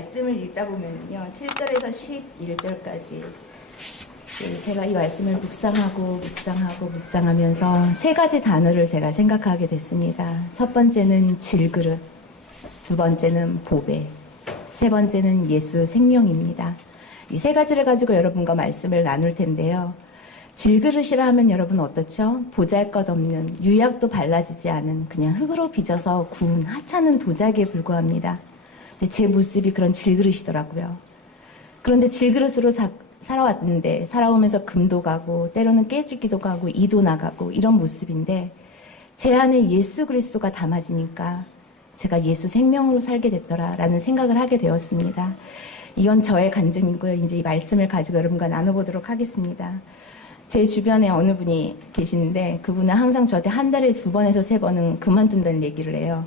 말씀을 읽다 보면요, 7절에서 11절까지 제가 이 말씀을 묵상하면서 세 가지 단어를 제가 생각하게 됐습니다. 첫 번째는 질그릇, 두 번째는 보배, 세 번째는 예수 생명입니다. 이 세 가지를 가지고 여러분과 말씀을 나눌 텐데요. 질그릇이라 하면 여러분 어떻죠? 보잘것없는, 유약도 발라지지 않은 그냥 흙으로 빚어서 구운 하찮은 도자기에 불과합니다. 근데 제 모습이 그런 질그릇이더라고요. 그런데 질그릇으로 살아왔는데 살아오면서 금도 가고 때로는 깨지기도 가고 이도 나가고 이런 모습인데 제 안에 예수 그리스도가 담아지니까 제가 예수 생명으로 살게 됐더라라는 생각을 하게 되었습니다. 이건 저의 간증이고요. 이제 이 말씀을 가지고 여러분과 나눠보도록 하겠습니다. 제 주변에 어느 분이 계시는데 그분은 항상 저한테 한 달에 2번에서 3번은 그만둔다는 얘기를 해요.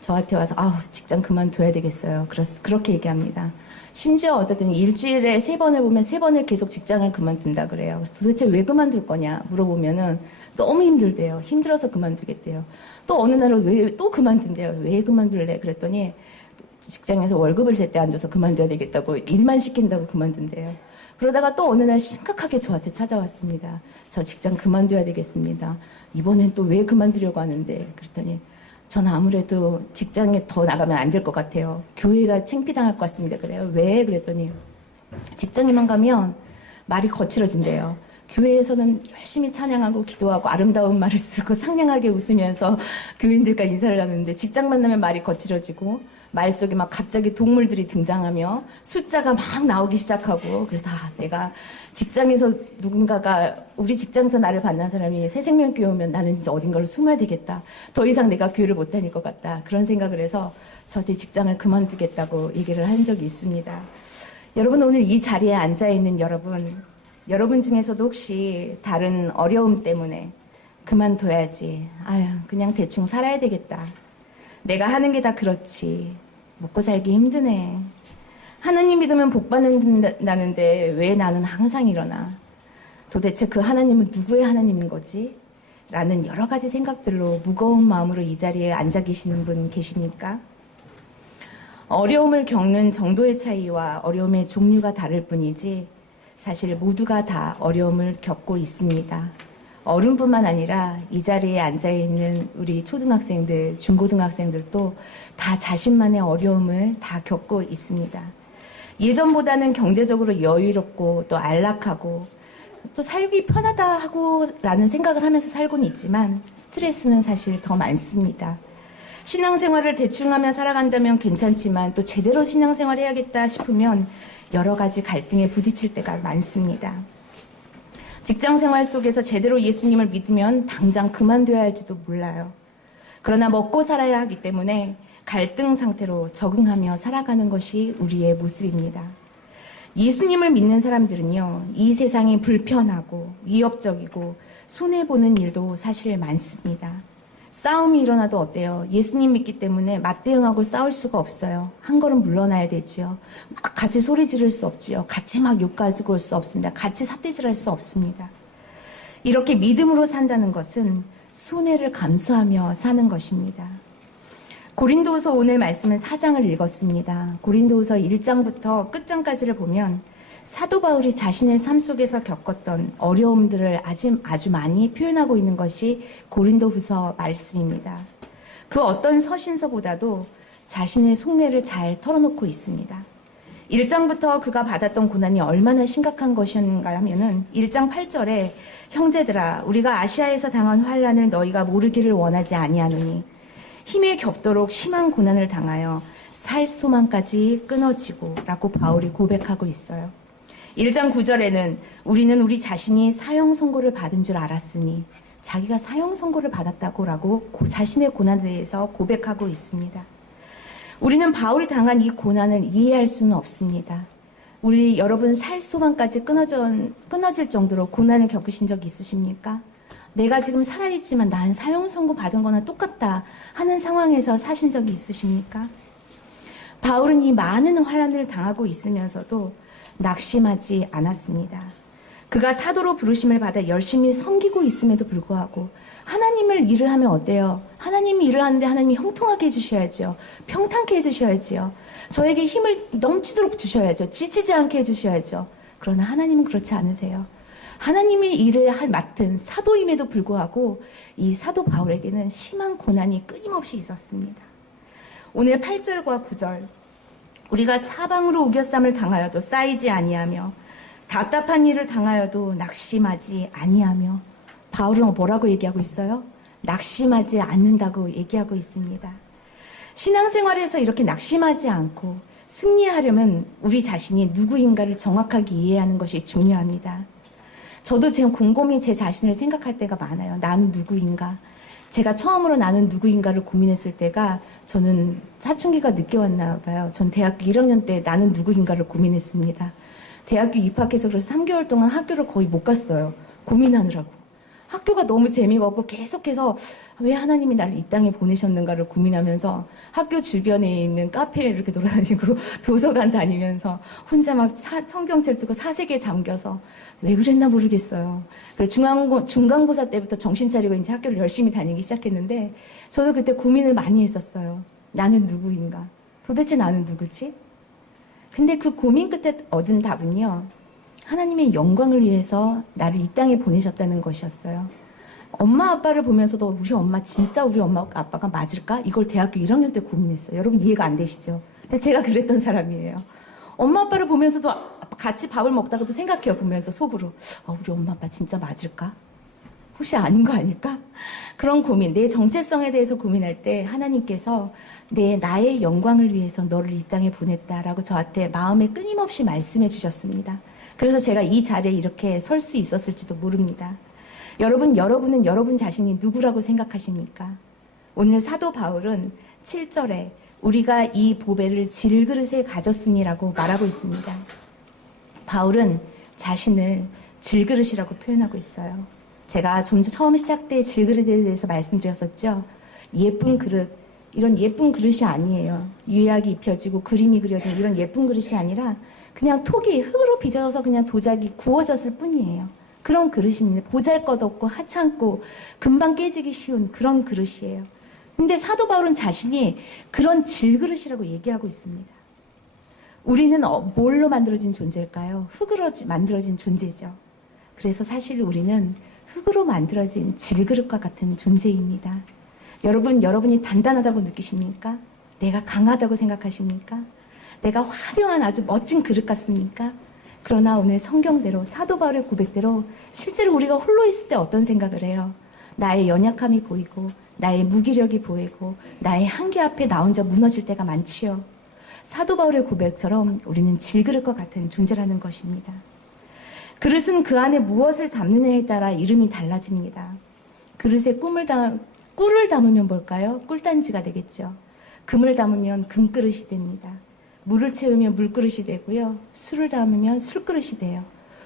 저한테 와서 직장 그만둬야 되겠어요. 그렇게 얘기합니다. 심지어 어쨌든 일주일에 3번을 보면 3번을 계속 직장을 그만둔다 그래요. 그래서 도대체 왜 그만둘 거냐 물어보면은 너무 힘들대요. 힘들어서 그만두겠대요. 또 어느 날은 왜 또 그만둔대요. 왜 그만둘래? 그랬더니 직장에서 월급을 제때 안 줘서 그만둬야 되겠다고 일만 시킨다고 그만둔대요. 그러다가 또 어느 날 심각하게 저한테 찾아왔습니다. 저 직장 그만둬야 되겠습니다. 이번엔 또 왜 그만두려고 하는데 그랬더니 저는 아무래도 직장에 더 나가면 안 될 것 같아요. 교회가 창피당할 것 같습니다. 그래요. 왜? 그랬더니 직장에만 가면 말이 거칠어진대요. 교회에서는 열심히 찬양하고 기도하고 아름다운 말을 쓰고 상냥하게 웃으면서 교인들과 인사를 나누는데 직장 만나면 말이 거칠어지고 말 속에 막 갑자기 동물들이 등장하며 숫자가 막 나오기 시작하고 그래서 내가 직장에서 누군가가 우리 직장에서 나를 만난 사람이 새생명교회 오면 나는 진짜 어딘가로 숨어야 되겠다. 더 이상 내가 교회를 못 다닐 것 같다. 그런 생각을 해서 저한테 직장을 그만두겠다고 얘기를 한 적이 있습니다. 여러분 오늘 이 자리에 앉아있는 여러분 중에서도 혹시 다른 어려움 때문에 그만둬야지. 그냥 대충 살아야 되겠다. 내가 하는 게 다 그렇지. 먹고 살기 힘드네. 하나님 믿으면 복 받는다는데 왜 나는 항상 이러나. 도대체 그 하나님은 누구의 하나님인 거지? 라는 여러 가지 생각들로 무거운 마음으로 이 자리에 앉아 계시는 분 계십니까? 어려움을 겪는 정도의 차이와 어려움의 종류가 다를 뿐이지 사실 모두가 다 어려움을 겪고 있습니다. 어른뿐만 아니라 이 자리에 앉아있는 우리 초등학생들, 중고등학생들도 다 자신만의 어려움을 다 겪고 있습니다. 예전보다는 경제적으로 여유롭고 또 안락하고 또 살기 편하다 라는 생각을 하면서 살고는 있지만 스트레스는 사실 더 많습니다. 신앙생활을 대충 하며 살아간다면 괜찮지만 또 제대로 신앙생활 해야겠다 싶으면 여러 가지 갈등에 부딪힐 때가 많습니다. 직장생활 속에서 제대로 예수님을 믿으면 당장 그만둬야 할지도 몰라요. 그러나 먹고 살아야 하기 때문에 갈등 상태로 적응하며 살아가는 것이 우리의 모습입니다. 예수님을 믿는 사람들은요, 이 세상이 불편하고 위협적이고 손해보는 일도 사실 많습니다. 싸움이 일어나도 어때요? 예수님 믿기 때문에 맞대응하고 싸울 수가 없어요. 한 걸음 물러나야 되지요. 막 같이 소리 지를 수 없지요. 같이 막 욕 가지고 올 수 없습니다. 같이 삿대질할 수 없습니다. 이렇게 믿음으로 산다는 것은 손해를 감수하며 사는 것입니다. 고린도후서 오늘 말씀은 4장을 읽었습니다. 고린도후서 1장부터 끝장까지를 보면 사도 바울이 자신의 삶 속에서 겪었던 어려움들을 아주 많이 표현하고 있는 것이 고린도후서 말씀입니다. 그 어떤 서신서보다도 자신의 속내를 잘 털어놓고 있습니다. 1장부터 그가 받았던 고난이 얼마나 심각한 것이었는가 하면은 1장 8절에 형제들아 우리가 아시아에서 당한 환난을 너희가 모르기를 원하지 아니하노니 힘에 겹도록 심한 고난을 당하여 살 소망까지 끊어지고 라고 바울이 고백하고 있어요. 1장 9절에는 우리는 우리 자신이 사형 선고를 받은 줄 알았으니 자기가 사형 선고를 받았다고 라고 자신의 고난에 대해서 고백하고 있습니다. 우리는 바울이 당한 이 고난을 이해할 수는 없습니다. 여러분 살 소망까지 끊어질 정도로 고난을 겪으신 적 있으십니까? 내가 지금 살아있지만 난 사형 선고 받은 거나 똑같다 하는 상황에서 사신 적이 있으십니까? 바울은 이 많은 환난을 당하고 있으면서도 낙심하지 않았습니다. 그가 사도로 부르심을 받아 열심히 섬기고 있음에도 불구하고 하나님을 일을 하면 어때요? 하나님이 일을 하는데 하나님이 형통하게 해주셔야죠. 평탄케 해주셔야죠. 저에게 힘을 넘치도록 주셔야죠. 지치지 않게 해주셔야죠. 그러나 하나님은 그렇지 않으세요. 하나님의 일을 맡은 사도임에도 불구하고 이 사도 바울에게는 심한 고난이 끊임없이 있었습니다. 오늘 8절과 9절, 우리가 사방으로 우겨쌈을 당하여도 쌓이지 아니하며 답답한 일을 당하여도 낙심하지 아니하며, 바울은 뭐라고 얘기하고 있어요? 낙심하지 않는다고 얘기하고 있습니다. 신앙생활에서 이렇게 낙심하지 않고 승리하려면 우리 자신이 누구인가를 정확하게 이해하는 것이 중요합니다. 저도 지금 곰곰이 제 자신을 생각할 때가 많아요. 나는 누구인가? 제가 처음으로 나는 누구인가를 고민했을 때가, 저는 사춘기가 늦게 왔나 봐요. 전 대학교 1학년 때 나는 누구인가를 고민했습니다. 대학교 입학해서 그래서 3개월 동안 학교를 거의 못 갔어요. 고민하느라고. 학교가 너무 재미가 없고 계속해서 왜 하나님이 나를 이 땅에 보내셨는가를 고민하면서 학교 주변에 있는 카페에 이렇게 돌아다니고 도서관 다니면서 혼자 막 성경책 듣고 사색에 잠겨서 왜 그랬나 모르겠어요. 그래서 중간고사 때부터 정신 차리고 이제 학교를 열심히 다니기 시작했는데, 저도 그때 고민을 많이 했었어요. 나는 누구인가? 도대체 나는 누구지? 근데 그 고민 끝에 얻은 답은요, 하나님의 영광을 위해서 나를 이 땅에 보내셨다는 것이었어요. 엄마 아빠를 보면서도 우리 엄마 진짜 우리 엄마 아빠가 맞을까? 이걸 대학교 1학년 때 고민했어요. 여러분 이해가 안 되시죠? 근데 제가 그랬던 사람이에요. 엄마 아빠를 보면서도 같이 밥을 먹다가도 생각해요. 보면서 속으로 우리 엄마 아빠 진짜 맞을까? 혹시 아닌 거 아닐까? 그런 고민, 내 정체성에 대해서 고민할 때 하나님께서 나의 영광을 위해서 너를 이 땅에 보냈다라고 저한테 마음에 끊임없이 말씀해 주셨습니다. 그래서 제가 이 자리에 이렇게 설 수 있었을지도 모릅니다. 여러분은 여러분 자신이 누구라고 생각하십니까? 오늘 사도 바울은 7절에 우리가 이 보배를 질그릇에 가졌으니라고 말하고 있습니다. 바울은 자신을 질그릇이라고 표현하고 있어요. 제가 좀 처음 시작 때 질그릇에 대해서 말씀드렸었죠. 예쁜 그릇, 이런 예쁜 그릇이 아니에요. 유약이 입혀지고 그림이 그려진 이런 예쁜 그릇이 아니라 그냥 톡이 흙으로 빚어져서 그냥 도자기 구워졌을 뿐이에요. 그런 그릇입니다. 보잘것없고 하찮고 금방 깨지기 쉬운 그런 그릇이에요. 근데 사도 바울은 자신이 그런 질그릇이라고 얘기하고 있습니다. 우리는 뭘로 만들어진 존재일까요? 흙으로 만들어진 존재죠. 그래서 사실 우리는 흙으로 만들어진 질그릇과 같은 존재입니다. 여러분이 단단하다고 느끼십니까? 내가 강하다고 생각하십니까? 내가 화려한 아주 멋진 그릇 같습니까? 그러나 오늘 성경대로 사도 바울의 고백대로 실제로 우리가 홀로 있을 때 어떤 생각을 해요? 나의 연약함이 보이고 나의 무기력이 보이고 나의 한계 앞에 나 혼자 무너질 때가 많지요. 사도 바울의 고백처럼 우리는 질그릇과 같은 존재라는 것입니다. 그릇은 그 안에 무엇을 담느냐에 따라 이름이 달라집니다. 그릇에 꿀을 담으면 뭘까요? 꿀단지가 되겠죠. 금을 담으면 금그릇이 됩니다. 물을 채우면 물그릇이 되고요. 술을 담으면 술그릇이 돼요.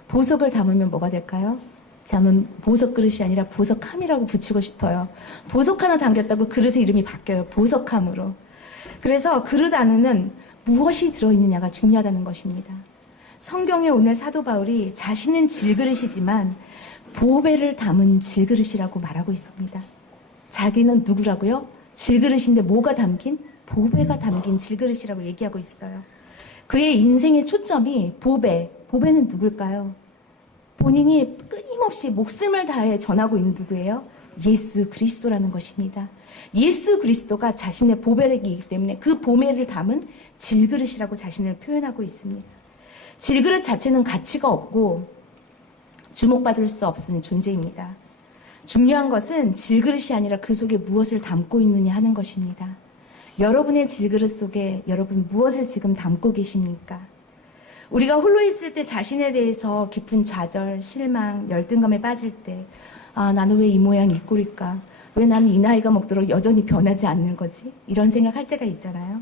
보석을 담으면 뭐가 될까요? 저는 보석그릇이 아니라 보석함이라고 붙이고 싶어요. 보석 하나 담겼다고 그릇의 이름이 바뀌어요. 보석함으로. 그래서 그릇 안에는 무엇이 들어있느냐가 중요하다는 것입니다. 성경에 오늘 사도 바울이 자신은 질그릇이지만 보배를 담은 질그릇이라고 말하고 있습니다. 자기는 누구라고요? 질그릇인데 뭐가 담긴? 보배가 담긴 질그릇이라고 얘기하고 있어요. 그의 인생의 초점이 보배는 누굴까요? 본인이 끊임없이 목숨을 다해 전하고 있는 누구예요? 예수 그리스도라는 것입니다. 예수 그리스도가 자신의 보배이기 때문에 그 보배를 담은 질그릇이라고 자신을 표현하고 있습니다. 질그릇 자체는 가치가 없고 주목받을 수 없는 존재입니다. 중요한 것은 질그릇이 아니라 그 속에 무엇을 담고 있느냐 하는 것입니다. 여러분의 질그릇 속에 여러분 무엇을 지금 담고 계십니까? 우리가 홀로 있을 때 자신에 대해서 깊은 좌절, 실망, 열등감에 빠질 때 나는 왜 이 모양 이 꼴일까? 왜 나는 이 나이가 먹도록 여전히 변하지 않는 거지? 이런 생각할 때가 있잖아요.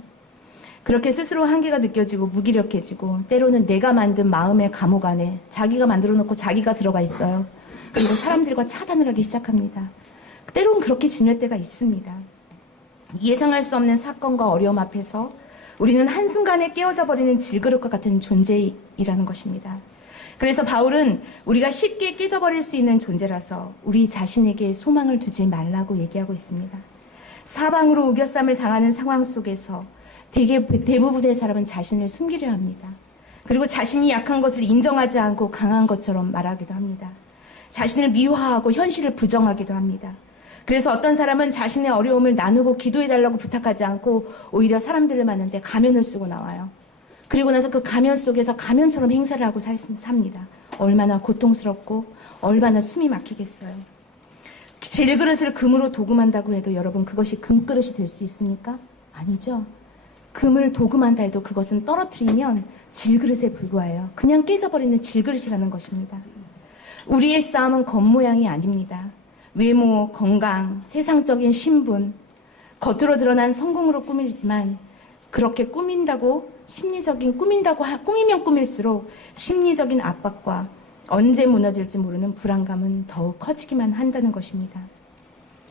그렇게 스스로 한계가 느껴지고 무기력해지고 때로는 내가 만든 마음의 감옥 안에 자기가 만들어 놓고 자기가 들어가 있어요. 그리고 사람들과 차단을 하기 시작합니다. 때로는 그렇게 지낼 때가 있습니다. 예상할 수 없는 사건과 어려움 앞에서 우리는 한순간에 깨어져 버리는 질그릇과 같은 존재이라는 것입니다. 그래서 바울은 우리가 쉽게 깨져버릴 수 있는 존재라서 우리 자신에게 소망을 두지 말라고 얘기하고 있습니다. 사방으로 우겨쌈을 당하는 상황 속에서 대부분의 사람은 자신을 숨기려 합니다. 그리고 자신이 약한 것을 인정하지 않고 강한 것처럼 말하기도 합니다. 자신을 미화하고 현실을 부정하기도 합니다. 그래서 어떤 사람은 자신의 어려움을 나누고 기도해달라고 부탁하지 않고 오히려 사람들을 만나는데 가면을 쓰고 나와요. 그리고 나서 그 가면 속에서 가면처럼 행사를 하고 삽니다. 얼마나 고통스럽고 얼마나 숨이 막히겠어요. 질그릇을 금으로 도금한다고 해도 여러분 그것이 금그릇이 될 수 있습니까? 아니죠. 금을 도금한다 해도 그것은 떨어뜨리면 질그릇에 불과해요. 그냥 깨져버리는 질그릇이라는 것입니다. 우리의 싸움은 겉모양이 아닙니다. 외모, 건강, 세상적인 신분, 겉으로 드러난 성공으로 꾸밀지만 그렇게 꾸미면 꾸밀수록 심리적인 압박과 언제 무너질지 모르는 불안감은 더욱 커지기만 한다는 것입니다.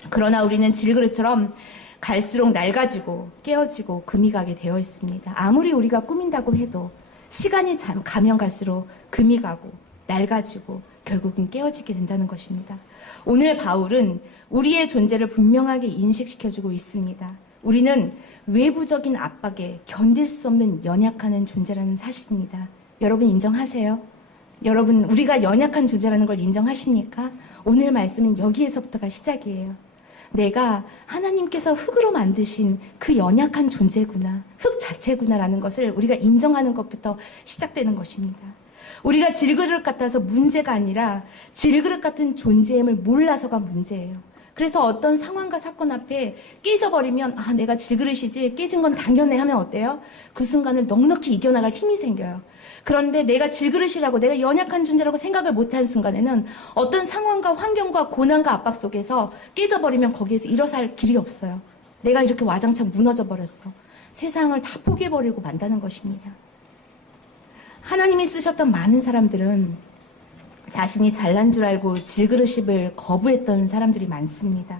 그러나 우리는 질그릇처럼 갈수록 낡아지고 깨어지고 금이 가게 되어 있습니다. 아무리 우리가 꾸민다고 해도 시간이 가면 갈수록 금이 가고 낡아지고 결국은 깨어지게 된다는 것입니다. 오늘 바울은 우리의 존재를 분명하게 인식시켜주고 있습니다. 우리는 외부적인 압박에 견딜 수 없는 연약한 존재라는 사실입니다. 여러분 인정하세요? 여러분 우리가 연약한 존재라는 걸 인정하십니까? 오늘 말씀은 여기에서부터가 시작이에요. 내가 하나님께서 흙으로 만드신 그 연약한 존재구나, 흙 자체구나라는 것을 우리가 인정하는 것부터 시작되는 것입니다. 우리가 질그릇 같아서 문제가 아니라 질그릇 같은 존재임을 몰라서가 문제예요. 그래서 어떤 상황과 사건 앞에 깨져버리면 내가 질그릇이지 깨진 건 당연해 하면 어때요? 그 순간을 넉넉히 이겨나갈 힘이 생겨요. 그런데 내가 질그릇이라고 내가 연약한 존재라고 생각을 못한 순간에는 어떤 상황과 환경과 고난과 압박 속에서 깨져버리면 거기에서 일어설 길이 없어요. 내가 이렇게 와장창 무너져 버렸어. 세상을 다 포기해버리고 만다는 것입니다. 하나님이 쓰셨던 많은 사람들은 자신이 잘난 줄 알고 질그릇입을 거부했던 사람들이 많습니다.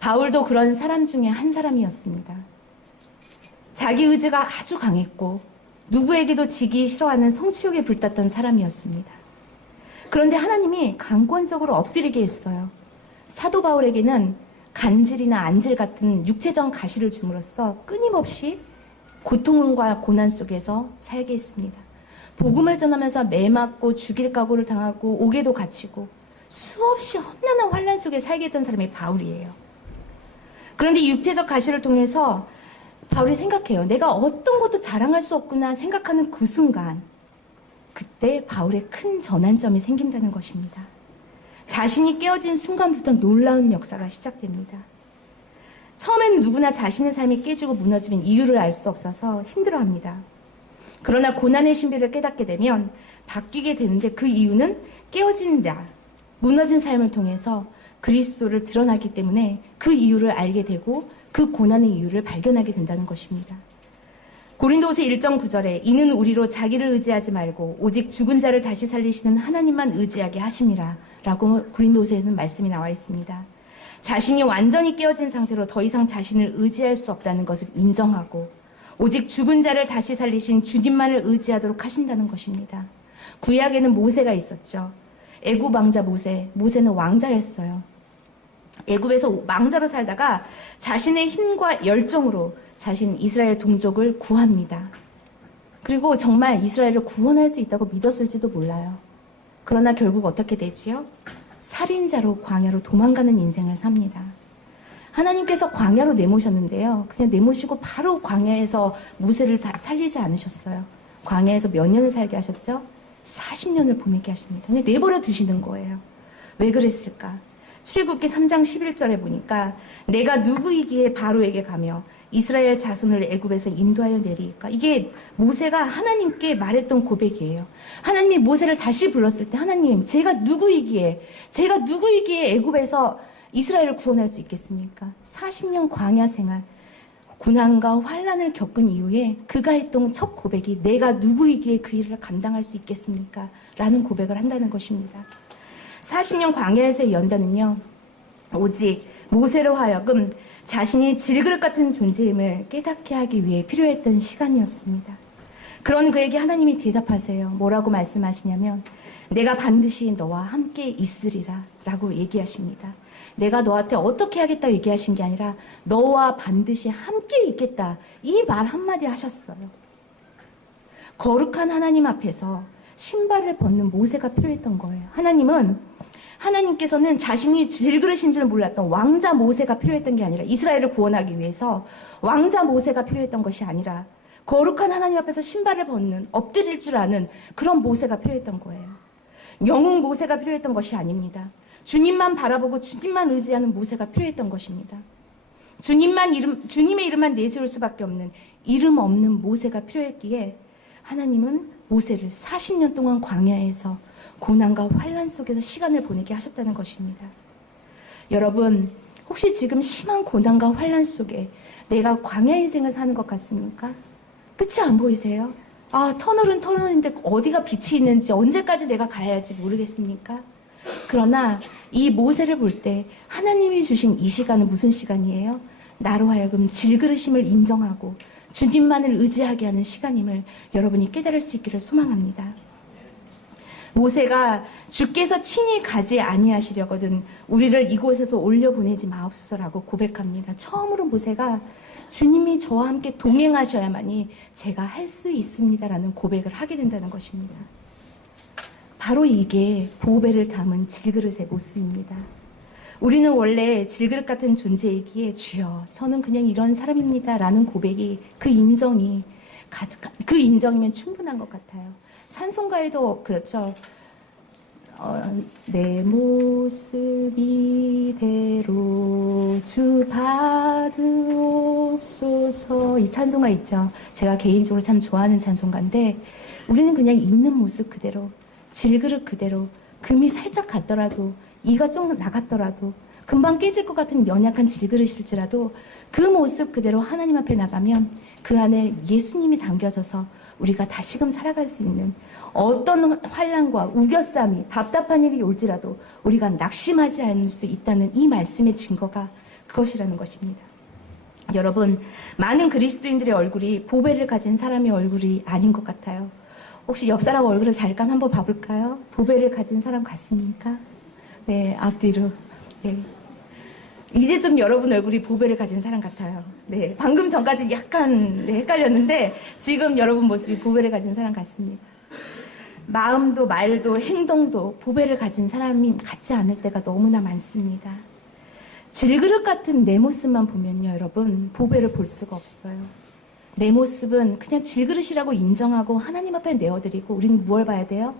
바울도 그런 사람 중에 한 사람이었습니다. 자기 의지가 아주 강했고 누구에게도 지기 싫어하는 성취욕에 불탔던 사람이었습니다. 그런데 하나님이 강권적으로 엎드리게 했어요. 사도 바울에게는 간질이나 안질 같은 육체적 가시를 줌으로써 끊임없이 고통과 고난 속에서 살게 했습니다. 복음을 전하면서 매맞고 죽일 각오를 당하고 옥에도 갇히고 수없이 험난한 환난 속에 살게 했던 사람이 바울이에요. 그런데 육체적 가시를 통해서 바울이 생각해요. 내가 어떤 것도 자랑할 수 없구나 생각하는 그 순간, 그때 바울의 큰 전환점이 생긴다는 것입니다. 자신이 깨어진 순간부터 놀라운 역사가 시작됩니다. 처음에는 누구나 자신의 삶이 깨지고 무너지면 이유를 알 수 없어서 힘들어합니다. 그러나 고난의 신비를 깨닫게 되면 바뀌게 되는데 그 이유는 깨어진 나, 무너진 삶을 통해서 그리스도를 드러나기 때문에 그 이유를 알게 되고 그 고난의 이유를 발견하게 된다는 것입니다. 고린도후서 1장 9절에 이는 우리로 자기를 의지하지 말고 오직 죽은 자를 다시 살리시는 하나님만 의지하게 하심이라 라고 고린도후서에는 말씀이 나와 있습니다. 자신이 완전히 깨어진 상태로 더 이상 자신을 의지할 수 없다는 것을 인정하고 오직 죽은 자를 다시 살리신 주님만을 의지하도록 하신다는 것입니다. 구약에는 모세가 있었죠. 애굽 왕자 모세는 왕자였어요. 애굽에서 왕자로 살다가 자신의 힘과 열정으로 자신 이스라엘 동족을 구합니다. 그리고 정말 이스라엘을 구원할 수 있다고 믿었을지도 몰라요. 그러나 결국 어떻게 되지요? 살인자로 광야로 도망가는 인생을 삽니다. 하나님께서 광야로 내모셨는데요. 그냥 내모시고 바로 광야에서 모세를 다 살리지 않으셨어요. 광야에서 몇 년을 살게 하셨죠? 40년을 보내게 하십니다. 근데 내버려 두시는 거예요. 왜 그랬을까? 출애굽기 3장 11절에 보니까 내가 누구이기에 바로에게 가며 이스라엘 자손을 애굽에서 인도하여 내리까? 이게 모세가 하나님께 말했던 고백이에요. 하나님이 모세를 다시 불렀을 때 하나님 제가 누구이기에 애굽에서 이스라엘을 구원할 수 있겠습니까? 40년 광야 생활 고난과 환난을 겪은 이후에 그가 했던 첫 고백이 내가 누구이기에 그 일을 감당할 수 있겠습니까? 라는 고백을 한다는 것입니다. 40년 광야에서의 연단은요, 오직 모세로 하여금 자신이 질그릇 같은 존재임을 깨닫게 하기 위해 필요했던 시간이었습니다. 그런 그에게 하나님이 대답하세요. 뭐라고 말씀하시냐면 내가 반드시 너와 함께 있으리라 라고 얘기하십니다. 내가 너한테 어떻게 하겠다 얘기하신 게 아니라 너와 반드시 함께 있겠다. 이 말 한마디 하셨어요. 거룩한 하나님 앞에서 신발을 벗는 모세가 필요했던 거예요. 하나님께서는 자신이 질그릇인 줄 몰랐던 왕자 모세가 필요했던 게 아니라 이스라엘을 구원하기 위해서 왕자 모세가 필요했던 것이 아니라 거룩한 하나님 앞에서 신발을 벗는 엎드릴 줄 아는 그런 모세가 필요했던 거예요. 영웅 모세가 필요했던 것이 아닙니다. 주님만 바라보고 주님만 의지하는 모세가 필요했던 것입니다. 주님의 이름만 내세울 수밖에 없는 이름 없는 모세가 필요했기에 하나님은 모세를 40년 동안 광야에서 고난과 환란 속에서 시간을 보내게 하셨다는 것입니다. 여러분, 혹시 지금 심한 고난과 환란 속에 내가 광야 인생을 사는 것 같습니까? 끝이 안 보이세요? 아, 터널은 터널인데 어디가 빛이 있는지 언제까지 내가 가야 할지 모르겠습니까? 그러나 이 모세를 볼 때 하나님이 주신 이 시간은 무슨 시간이에요? 나로 하여금 질그릇임을 인정하고 주님만을 의지하게 하는 시간임을 여러분이 깨달을 수 있기를 소망합니다. 모세가 주께서 친히 가지 아니하시려거든 우리를 이곳에서 올려보내지 마옵소서라고 고백합니다. 처음으로 모세가 주님이 저와 함께 동행하셔야만이 제가 할 수 있습니다라는 고백을 하게 된다는 것입니다. 바로 이게 보배를 담은 질그릇의 모습입니다. 우리는 원래 질그릇 같은 존재이기에 주여 저는 그냥 이런 사람입니다 라는 고백이 그 인정이면 충분한 것 같아요. 찬송가에도 그렇죠. 내 모습 이대로 주 받으옵소서 이 찬송가 있죠. 제가 개인적으로 참 좋아하는 찬송가인데 우리는 그냥 있는 모습 그대로 질그릇 그대로 금이 살짝 갔더라도 이가 좀 나갔더라도 금방 깨질 것 같은 연약한 질그릇일지라도 그 모습 그대로 하나님 앞에 나가면 그 안에 예수님이 담겨져서 우리가 다시금 살아갈 수 있는 어떤 환난과 우겨쌈이 답답한 일이 올지라도 우리가 낙심하지 않을 수 있다는 이 말씀의 증거가 그것이라는 것입니다. 여러분, 많은 그리스도인들의 얼굴이 보배를 가진 사람의 얼굴이 아닌 것 같아요. 혹시 옆 사람 얼굴을 잠깐 한번 봐볼까요? 보배를 가진 사람 같습니까? 네, 앞뒤로. 네. 이제 좀 여러분 얼굴이 보배를 가진 사람 같아요. 네, 방금 전까지 약간 헷갈렸는데 지금 여러분 모습이 보배를 가진 사람 같습니다. 마음도 말도 행동도 보배를 가진 사람이 같지 않을 때가 너무나 많습니다. 질그릇 같은 내 모습만 보면요, 여러분 보배를 볼 수가 없어요. 내 모습은 그냥 질그릇이라고 인정하고 하나님 앞에 내어드리고 우리는 무엇을 봐야 돼요?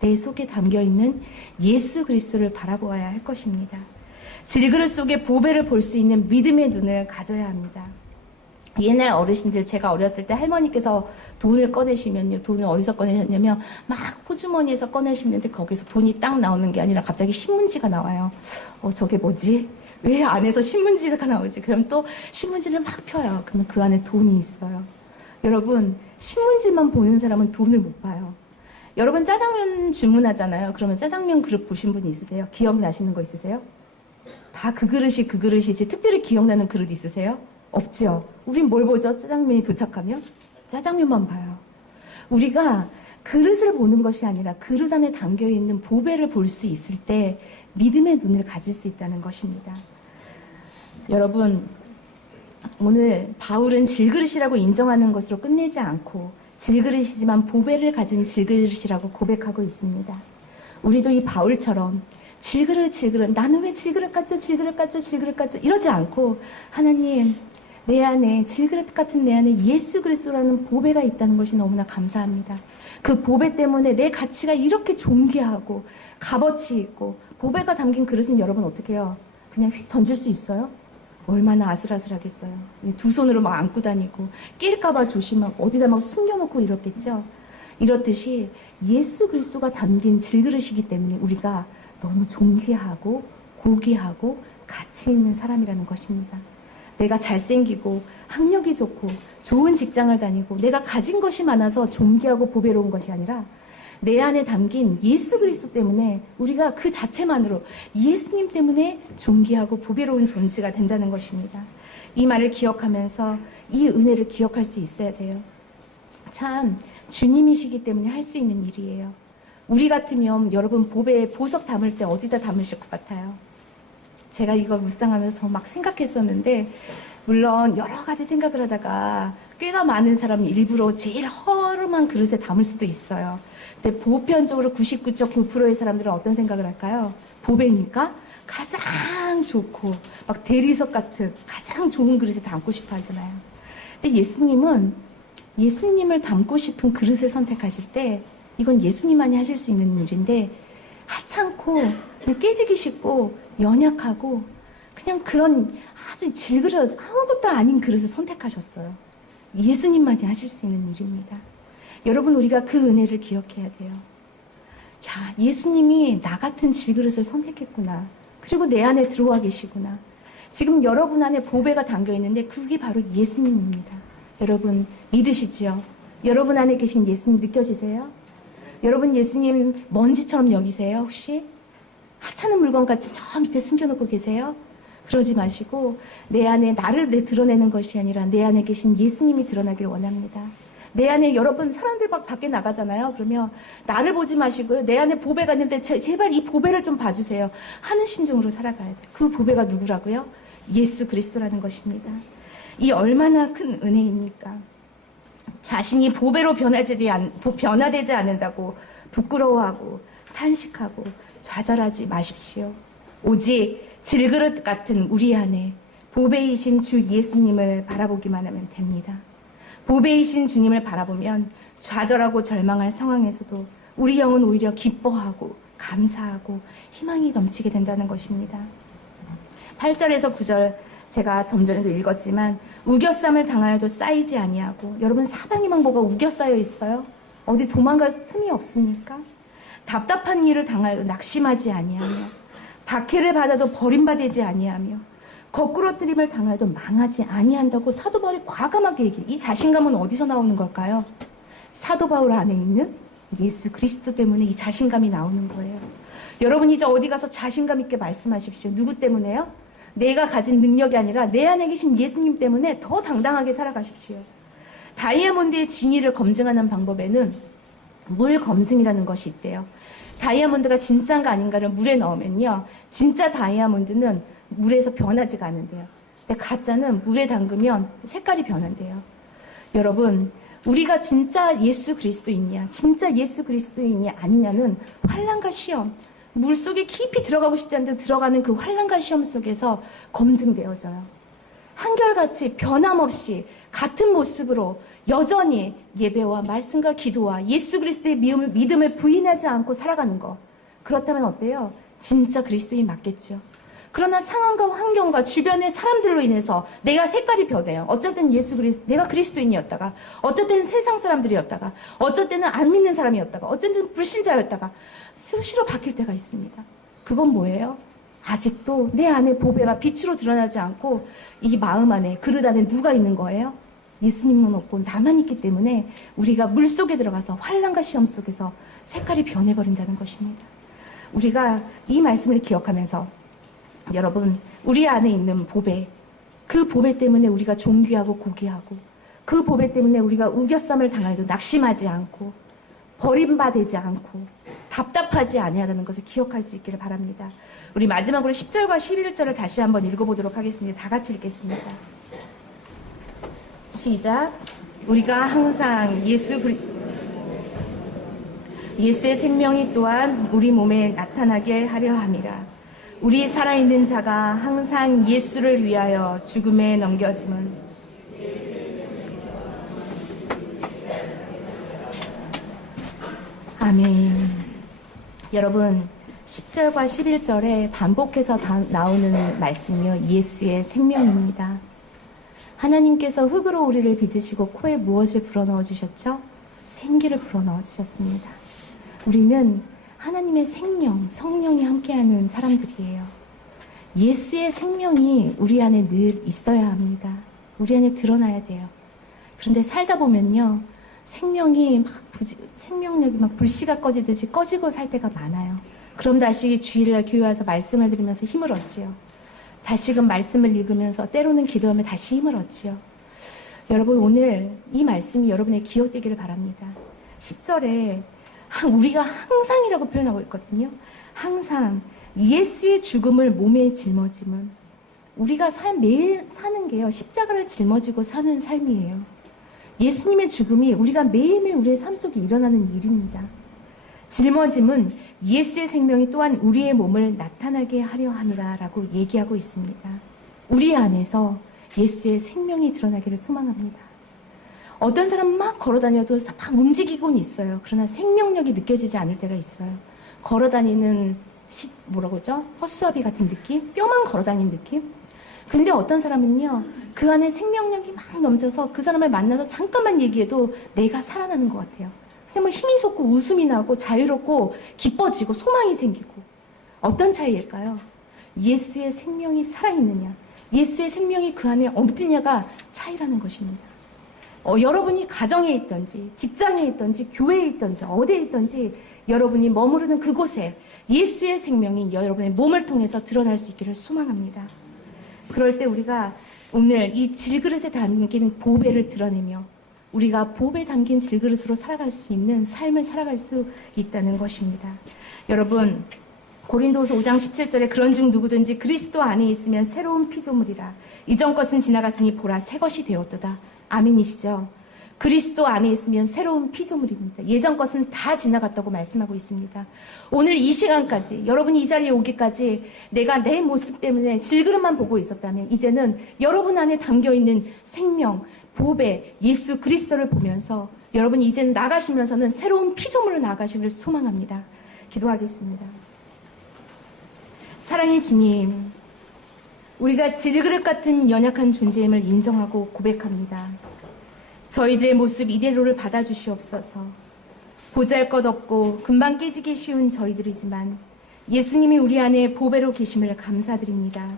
내 속에 담겨있는 예수 그리스도를 바라보아야 할 것입니다. 질그릇 속에 보배를 볼 수 있는 믿음의 눈을 가져야 합니다. 옛날 어르신들, 제가 어렸을 때 할머니께서 돈을 꺼내시면요, 돈을 어디서 꺼내셨냐면 막 호주머니에서 꺼내시는데 거기서 돈이 딱 나오는 게 아니라 갑자기 신문지가 나와요. 저게 뭐지? 왜 안에서 신문지가 나오지? 그럼 또 신문지를 막 펴요. 그러면 그 안에 돈이 있어요. 여러분, 신문지만 보는 사람은 돈을 못 봐요. 여러분 짜장면 주문하잖아요. 그러면 짜장면 그릇 보신 분 있으세요? 기억나시는 거 있으세요? 다 그 그릇이지 특별히 기억나는 그릇 있으세요? 없죠. 우린 뭘 보죠? 짜장면이 도착하면? 짜장면만 봐요. 우리가 그릇을 보는 것이 아니라 그릇 안에 담겨있는 보배를 볼 수 있을 때 믿음의 눈을 가질 수 있다는 것입니다. 여러분, 오늘 바울은 질그릇이라고 인정하는 것으로 끝내지 않고 질그릇이지만 보배를 가진 질그릇이라고 고백하고 있습니다. 우리도 이 바울처럼 질그릇 나는 왜 질그릇 같죠 이러지 않고 하나님 내 안에 질그릇 같은 내 안에 예수 그리스도라는 보배가 있다는 것이 너무나 감사합니다. 그 보배 때문에 내 가치가 이렇게 존귀하고 값어치 있고 보배가 담긴 그릇은 여러분 어떻게 해요? 그냥 휙 던질 수 있어요? 얼마나 아슬아슬하겠어요. 두 손으로 막 안고 다니고 낄까봐 조심하고 어디다 막 숨겨놓고 이렇겠죠. 이렇듯이 예수 그리스도가 담긴 질그릇이기 때문에 우리가 너무 존귀하고 고귀하고 가치 있는 사람이라는 것입니다. 내가 잘생기고 학력이 좋고 좋은 직장을 다니고 내가 가진 것이 많아서 존귀하고 보배로운 것이 아니라 내 안에 담긴 예수 그리스도 때문에 우리가 그 자체만으로 예수님 때문에 존귀하고 보배로운 존재가 된다는 것입니다. 이 말을 기억하면서 이 은혜를 기억할 수 있어야 돼요. 참 주님이시기 때문에 할 수 있는 일이에요. 우리 같으면 여러분 보배에 보석 담을 때 어디다 담으실 것 같아요? 제가 이걸 묵상하면서 막 생각했었는데, 물론 여러 가지 생각을 하다가 꽤가 많은 사람이 일부러 제일 허름한 그릇에 담을 수도 있어요. 근데 보편적으로 99.9%의 사람들은 어떤 생각을 할까요? 보배니까 가장 좋고 막 대리석 같은 가장 좋은 그릇에 담고 싶어 하잖아요. 근데 예수님을 담고 싶은 그릇을 선택하실 때 이건 예수님만이 하실 수 있는 일인데, 하찮고 그냥 깨지기 쉽고 연약하고 그냥 그런 아주 질그릇 아무것도 아닌 그릇을 선택하셨어요. 예수님만이 하실 수 있는 일입니다. 여러분, 우리가 그 은혜를 기억해야 돼요. 야, 예수님이 나 같은 질그릇을 선택했구나. 그리고 내 안에 들어와 계시구나. 지금 여러분 안에 보배가 담겨 있는데 그게 바로 예수님입니다. 여러분 믿으시지요? 여러분 안에 계신 예수님 느껴지세요? 여러분 예수님 먼지처럼 여기세요? 혹시? 하찮은 물건같이 저 밑에 숨겨놓고 계세요? 그러지 마시고 내 안에 나를 드러내는 것이 아니라 내 안에 계신 예수님이 드러나길 원합니다. 내 안에 여러분 사람들 밖에 나가잖아요. 그러면 나를 보지 마시고요. 내 안에 보배가 있는데 제발 이 보배를 좀 봐주세요 하는 심정으로 살아가야 돼요. 그 보배가 누구라고요? 예수 그리스도라는 것입니다. 이 얼마나 큰 은혜입니까? 자신이 보배로 변화되지 않는다고 부끄러워하고 탄식하고 좌절하지 마십시오. 오직 질그릇 같은 우리 안에 보배이신 주 예수님을 바라보기만 하면 됩니다. 보배이신 주님을 바라보면 좌절하고 절망할 상황에서도 우리 영은 오히려 기뻐하고 감사하고 희망이 넘치게 된다는 것입니다. 8절에서 9절 제가 좀 전에도 읽었지만 우겨쌈을 당하여도 쌓이지 아니하고, 여러분 사방에만 뭐가 우겨 쌓여 있어요? 어디 도망갈 틈이 없습니까? 답답한 일을 당하여도 낙심하지 아니하며, 박해를 받아도 버림받지 아니하며, 거꾸러뜨림을 당하여도 망하지 아니한다고 사도 바울이 과감하게 얘기해요. 이 자신감은 어디서 나오는 걸까요? 사도 바울 안에 있는 예수 그리스도 때문에 이 자신감이 나오는 거예요. 여러분 이제 어디 가서 자신감 있게 말씀하십시오. 누구 때문에요? 내가 가진 능력이 아니라 내 안에 계신 예수님 때문에 더 당당하게 살아가십시오. 다이아몬드의 진위를 검증하는 방법에는 물 검증이라는 것이 있대요. 다이아몬드가 진짜인가 아닌가를 물에 넣으면요, 진짜 다이아몬드는 물에서 변하지가 않는데요. 근데 가짜는 물에 담그면 색깔이 변한대요. 여러분, 우리가 진짜 예수 그리스도인이냐, 진짜 예수 그리스도인이 아니냐는 환난과 시험, 물속에 깊이 들어가고 싶지 않은데 들어가는 그 환난과 시험 속에서 검증되어져요. 한결같이 변함없이 같은 모습으로 여전히 예배와 말씀과 기도와 예수 그리스도의 믿음을 부인하지 않고 살아가는 것. 그렇다면 어때요? 진짜 그리스도인 맞겠죠. 그러나 상황과 환경과 주변의 사람들로 인해서 내가 색깔이 변해요. 어쩔 때는 내가 그리스도인이었다가, 어쩔 때는 세상 사람들이었다가, 어쩔 때는 안 믿는 사람이었다가, 어쩔 때는 불신자였다가 수시로 바뀔 때가 있습니다. 그건 뭐예요? 아직도 내 안에 보배가 빛으로 드러나지 않고 이 마음 안에, 그릇 안에 누가 있는 거예요? 예수님은 없고 나만 있기 때문에 우리가 물속에 들어가서 환난과 시험 속에서 색깔이 변해버린다는 것입니다. 우리가 이 말씀을 기억하면서 여러분, 우리 안에 있는 보배, 그 보배 때문에 우리가 존귀하고 고귀하고, 그 보배 때문에 우리가 우겨쌈을 당해도 낙심하지 않고 버림받지 않고 답답하지 아니하다는 것을 기억할 수 있기를 바랍니다. 우리 마지막으로 10절과 11절을 다시 한번 읽어보도록 하겠습니다. 다 같이 읽겠습니다. 시작. 우리가 항상 예수의 생명이 또한 우리 몸에 나타나게 하려 함이라. 우리 살아있는 자가 항상 예수를 위하여 죽음에 넘겨짐은 아멘. 여러분, 10절과 11절에 반복해서 나오는 말씀이요, 예수의 생명입니다. 하나님께서 흙으로 우리를 빚으시고 코에 무엇을 불어넣어 주셨죠? 생기를 불어넣어 주셨습니다. 우리는 하나님의 생명, 성령이 함께하는 사람들이에요. 예수의 생명이 우리 안에 늘 있어야 합니다. 우리 안에 드러나야 돼요. 그런데 살다 보면요, 생명력이 막 불씨가 꺼지듯이 꺼지고 살 때가 많아요. 그럼 다시 주일날 교회 와서 말씀을 들으면서 힘을 얻지요. 다시금 말씀을 읽으면서 때로는 기도하며 다시 힘을 얻지요. 여러분, 오늘 이 말씀이 여러분의 기억되기를 바랍니다. 10절에 우리가 항상이라고 표현하고 있거든요. 항상 예수의 죽음을 몸에 짊어짐은 우리가 매일 사는 게요. 십자가를 짊어지고 사는 삶이에요. 예수님의 죽음이 우리가 매일매일 우리의 삶 속에 일어나는 일입니다. 짊어짐은 예수의 생명이 또한 우리의 몸을 나타나게 하려 함이라라고 얘기하고 있습니다. 우리 안에서 예수의 생명이 드러나기를 소망합니다. 어떤 사람은 막 걸어다녀도 막 움직이곤 있어요. 그러나 생명력이 느껴지지 않을 때가 있어요. 걸어다니는 뭐라고 하죠? 허수아비 같은 느낌? 뼈만 걸어다니는 느낌? 근데 어떤 사람은요, 그 안에 생명력이 막 넘쳐서 그 사람을 만나서 잠깐만 얘기해도 내가 살아나는 것 같아요. 그냥 뭐 힘이 솟고 웃음이 나고 자유롭고 기뻐지고 소망이 생기고. 어떤 차이일까요? 예수의 생명이 살아있느냐, 예수의 생명이 그 안에 없느냐가 차이라는 것입니다. 여러분이 가정에 있든지 직장에 있든지 교회에 있든지 어디에 있든지 여러분이 머무르는 그곳에 예수의 생명이 여러분의 몸을 통해서 드러날 수 있기를 소망합니다. 그럴 때 우리가 오늘 이 질그릇에 담긴 보배를 드러내며 우리가 보배 담긴 질그릇으로 살아갈 수 있는 삶을 살아갈 수 있다는 것입니다. 여러분, 고린도후서 5장 17절에 그런즉 누구든지 그리스도 안에 있으면 새로운 피조물이라. 이전 것은 지나갔으니 보라 새 것이 되었도다. 아멘이시죠? 그리스도 안에 있으면 새로운 피조물입니다. 예전 것은 다 지나갔다고 말씀하고 있습니다. 오늘 이 시간까지, 여러분이 이 자리에 오기까지 내가 내 모습 때문에 질그릇만 보고 있었다면 이제는 여러분 안에 담겨있는 생명, 보배, 예수 그리스도를 보면서 여러분이 이제는 나가시면서는 새로운 피조물로 나가시기를 소망합니다. 기도하겠습니다. 사랑의 주님, 우리가 질그릇 같은 연약한 존재임을 인정하고 고백합니다. 저희들의 모습 이대로를 받아주시옵소서. 보잘것없고 금방 깨지기 쉬운 저희들이지만 예수님이 우리 안에 보배로 계심을 감사드립니다.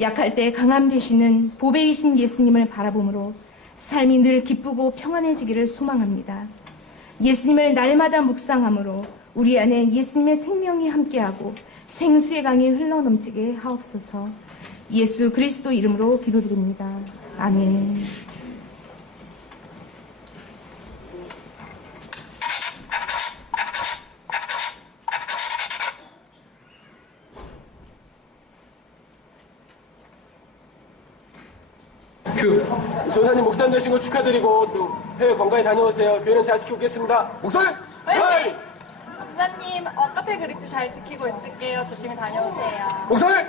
약할 때 강함 되시는 보배이신 예수님을 바라보므로 삶이 늘 기쁘고 평안해지기를 소망합니다. 예수님을 날마다 묵상함으로 우리 안에 예수님의 생명이 함께하고 생수의 강이 흘러넘치게 하옵소서. 예수 그리스도 이름으로 기도드립니다. 아멘. 조사님 목사님 되신 거 축하드리고 또 해외 건강히 다녀오세요. 교회는 잘 지키고 오겠습니다. 목사님! 화이팅! 목사님, 카페 그립지 잘 지키고 있을게요. 조심히 다녀오세요. 목사님!